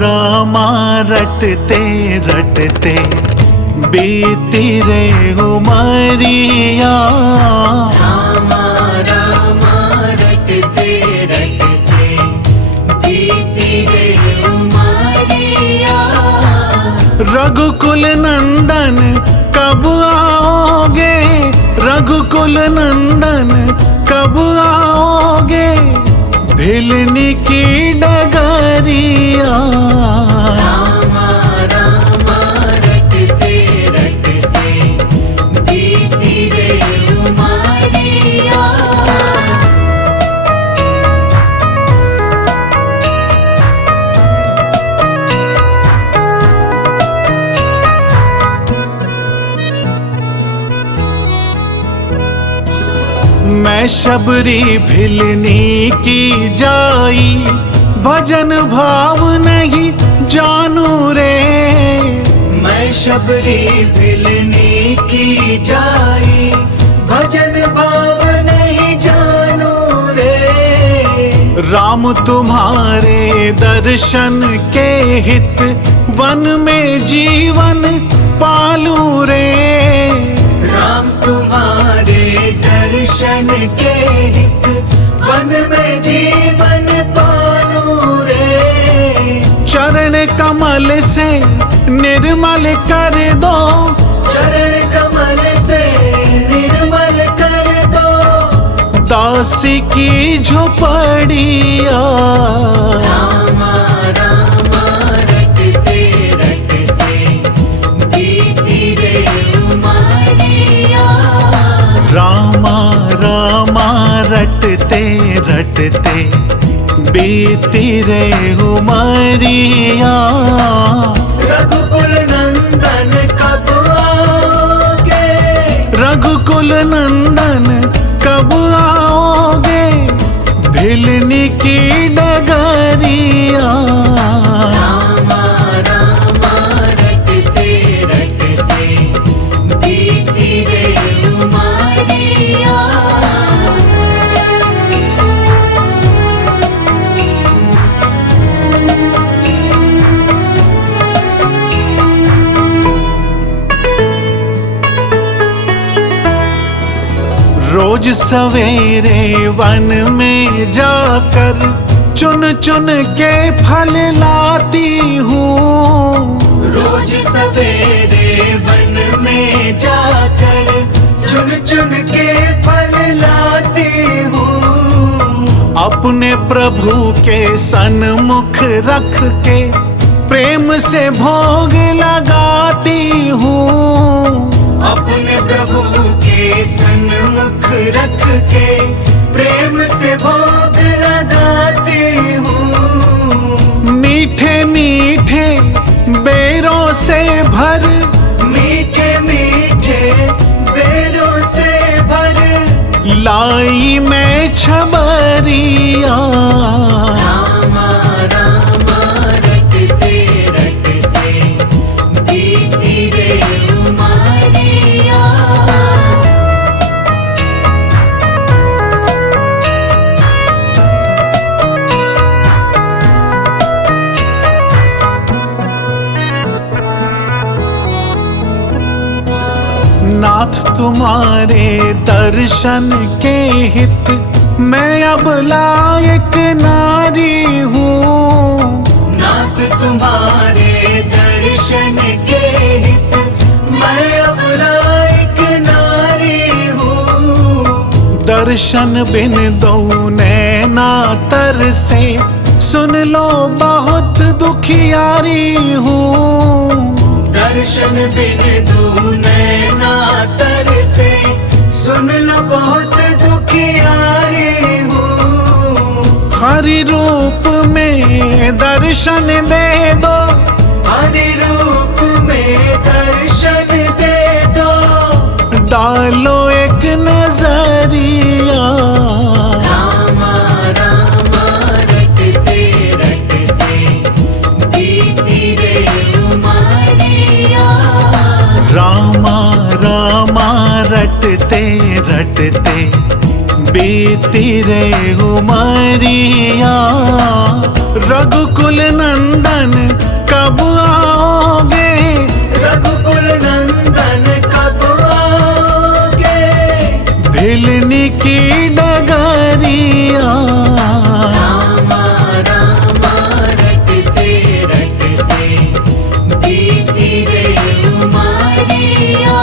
रामा रटते रटते बीती रे उमरिया। रामा रामा रटते रटते बीती रे उमरिया। रघुकुल नंदन कब आओगे, रघुकुल नंदन कब आओगे, भिलनी की डगरिया। रामा रामा रटते रटते बीती रे उमरिया। मैं शबरी भिलनी की जाई, भजन भाव नहीं जानू रे। मैं शबरी भिलनी की जाई, भजन भाव नहीं जानू रे। राम तुम्हारे दर्शन के हित, वन में जीवन पालू रे। राम तुम्हारे दर्शन के हित, वन में जीवन पालू रे। चरण कमल से निर्मल कर दो, चरण कमल से निर्मल कर दो, दासी की झोपड़िया। रामा रामा रटते रटते बीती रे उमरिया। रामा रामा रटते रटते बीती रे उमरिया। रघुकुल नंदन कब आओगे, रघुकुल नंदन कब आओगे, भिलनी की डगरिया। रामा रामा रटते रटते बीती रे उमरिया। रोज सवेरे वन में जाकर चुन चुन के फल लाती हूँ। रोज सवेरे वन में जाकर चुन चुन के फल लाती हूँ। अपने प्रभु के सन्मुख रख के प्रेम से भोग लगाती हूँ। अपने प्रभु के सन्मुख रख के प्रेम से भोग लगाती हूँ। मीठे मीठे बेरों से भर, मीठे मीठे बेरों से भर, लाई मैं छबरिया। रामा रामा रटते रटते बीती रे उमरिया। नाथ तुम्हारे दर्शन के हित, मैं अब लायक नारी हूँ। नाथ तुम्हारे दर्शन के हित, मैं अब लायक नारी हूँ। दर्शन बिन दो नैना तर से, सुन लो बहुत दुखियारी हूँ। दर्शन बिन दू नैना तर से, सुन लो बहुत दुखियारी हूँ। हरि रूप में दर्शन दे दो, हरि रूप में दर्शन दे दो, डालो एक नजरिया। रामा रामा रटते रटते बीती रे उमरिया। रामा रामा रटते रटते बीती रे उमरिया, रघुकुल नंदन कब आओगे? रघुकुल नंदन कब आओगे? भिलनी की डगरिया, रामा रामा रटते रटते बीती रे उमरिया।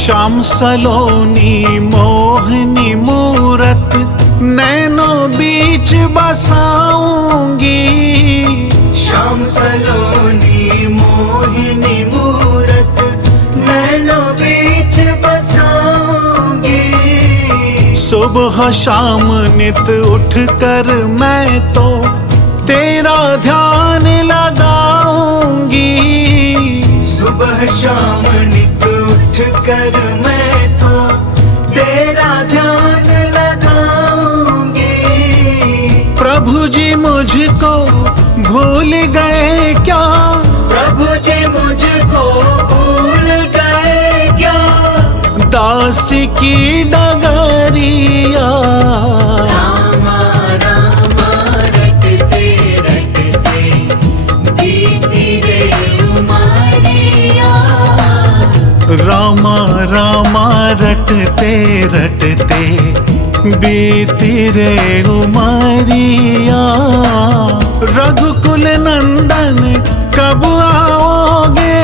श्याम सलोनी मोहनी मूरत, नैनों बीच बसाऊंगी। श्याम सलोनी मोहिनी मूरत, नैनों बीच बसाऊंगी। सुबह शाम नित उठ कर मैं तो तेरा ध्यान लगाऊंगी। सुबह शाम नित उठ कर मैं तो तेरा ध्यान लगाऊंगी। प्रभु जी मुझको भूल गए क्या? प्रभु जी मुझको भूल गए क्या? दास की डगरिया, रामा रामा रटते रटते बीती रे उमरिया। रामा रामा रटते रटते बीती रे उमरिया। रघुकुल नंदन कब आओगे?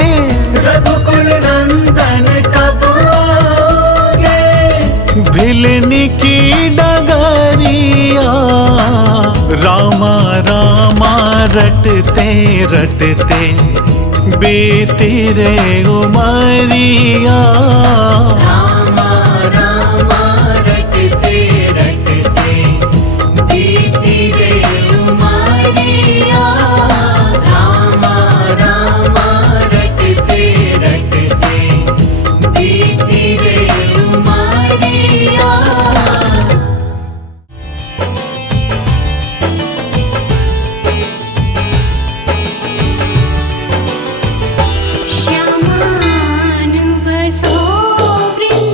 रघुकुल नंदन कब आओगे? भिलनी की डगरिया, रामा रामा रटते रटते बीती रे उमरिया। रामा रामा रटते रटते बीती रे उमरिया। रामा रामा रटते रटते बीती रे उमरिया। श्यामानु बसो वृंदावन।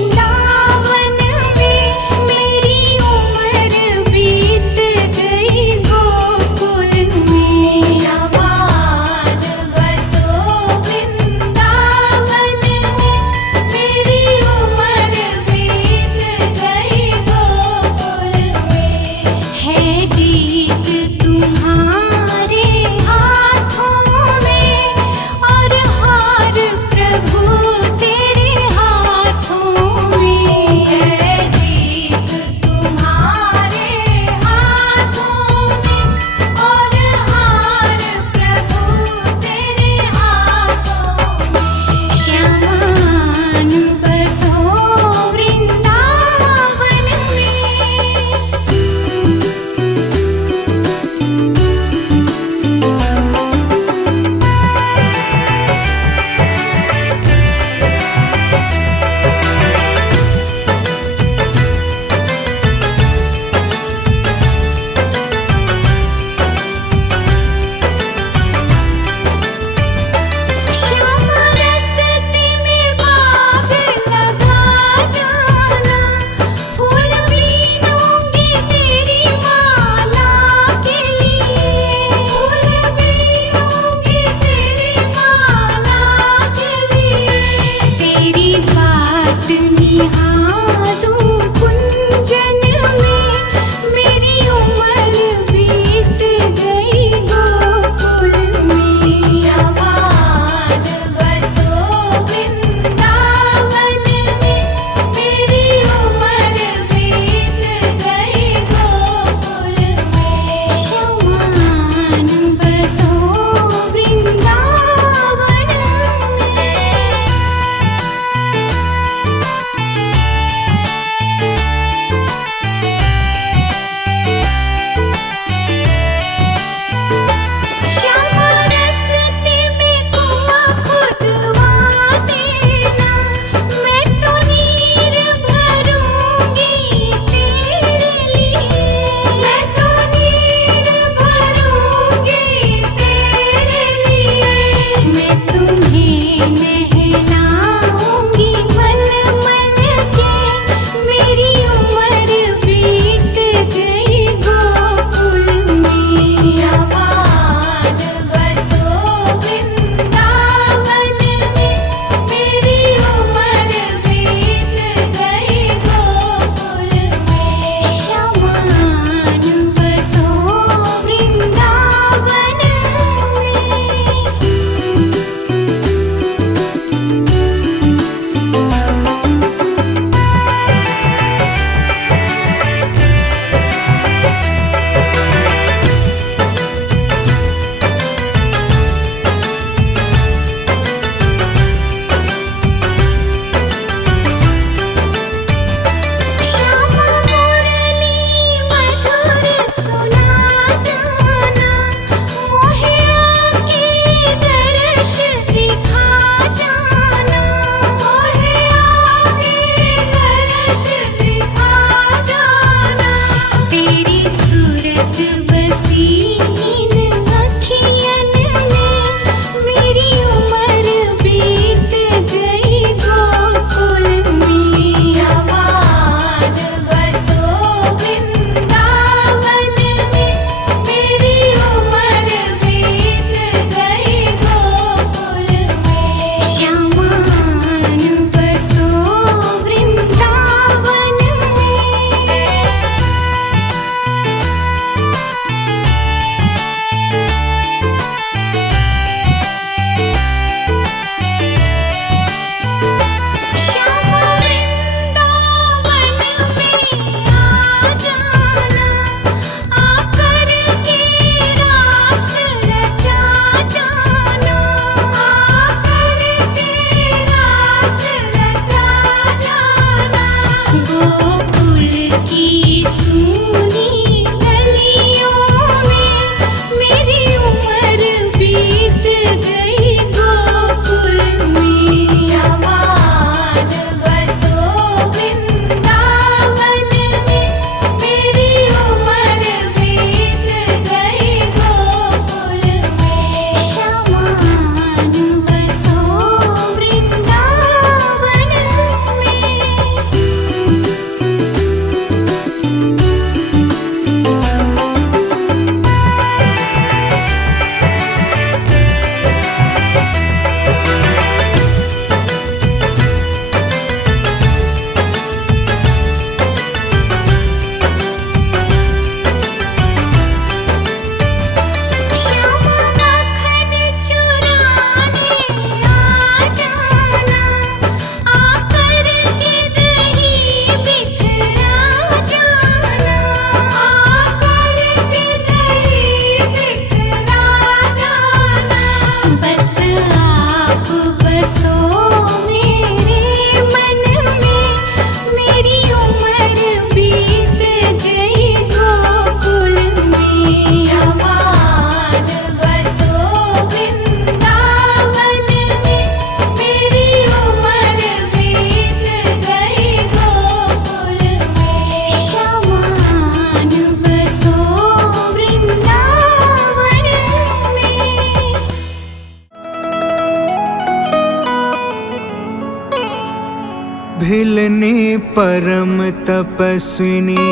भिलनी परम तपस्विनी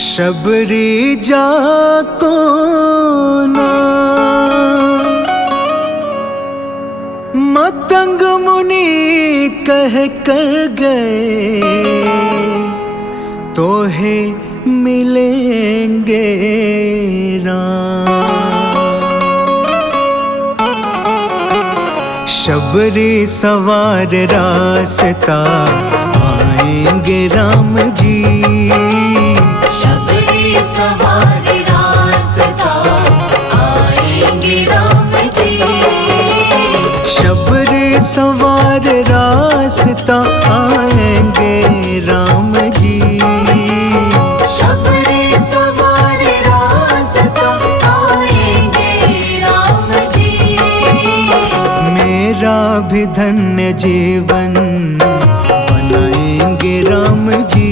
शबरी जाको नाम। मतंग मुनि कह कर गए तोहे मिलेंगे राम। शबरी सवार रास्ता आएंगे राम जी। शबरी सवार रास्ता आएंगे राम जी। शबरी सवार रास्ता आएंगे राम जी। शबरी सवार रास्ता आएंगे राम जी। मेरा भी धन्य जीवन बनाएंगे राम जी।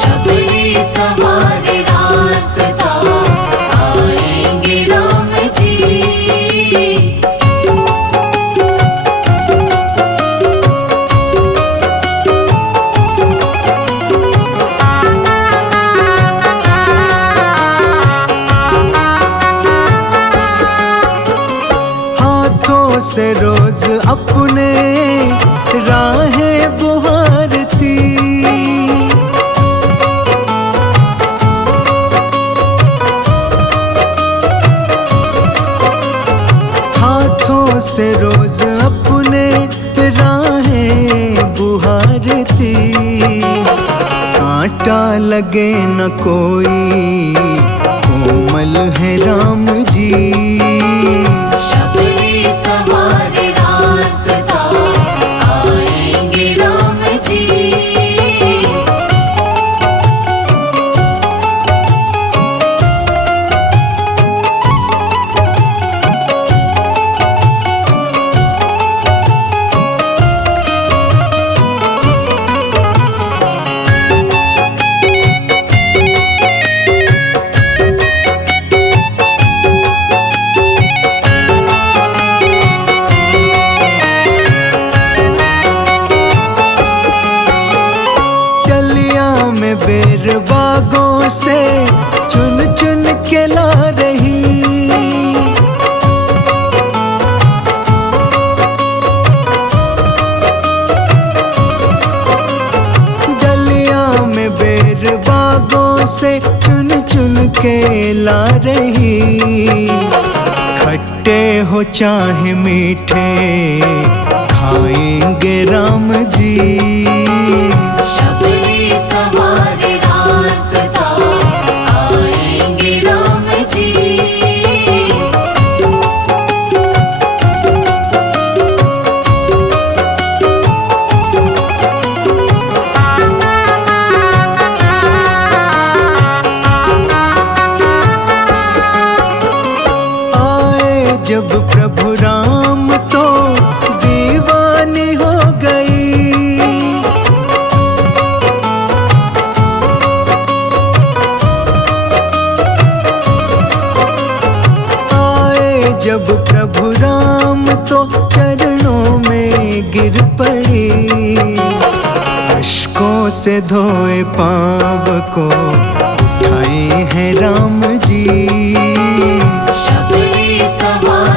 शबरी सवार रास्ता आएंगे राम जी। से रोज अपने राहें बुहारती। हाथों से रोज अपने राहें बुहारती। कांटा लगे न कोई कोमल है राम जी। शबरी सवार रास्ता आएंगे राम जी। बेर बागों से चुन चुन के ला रही। डलिया में बेर बागों से चुन चुन के ला रही। खट्टे हो चाहे मीठे खाएंगे राम जी। शबरी सवार रास्ता आएंगे राम जी। आए जब प्रभु राम तो दीवानी हो गई। जब प्रभु राम तो चरणों में गिर पड़ी। अश्कों से धोए पाँव को उठाए हैं राम जी। शबरी सवार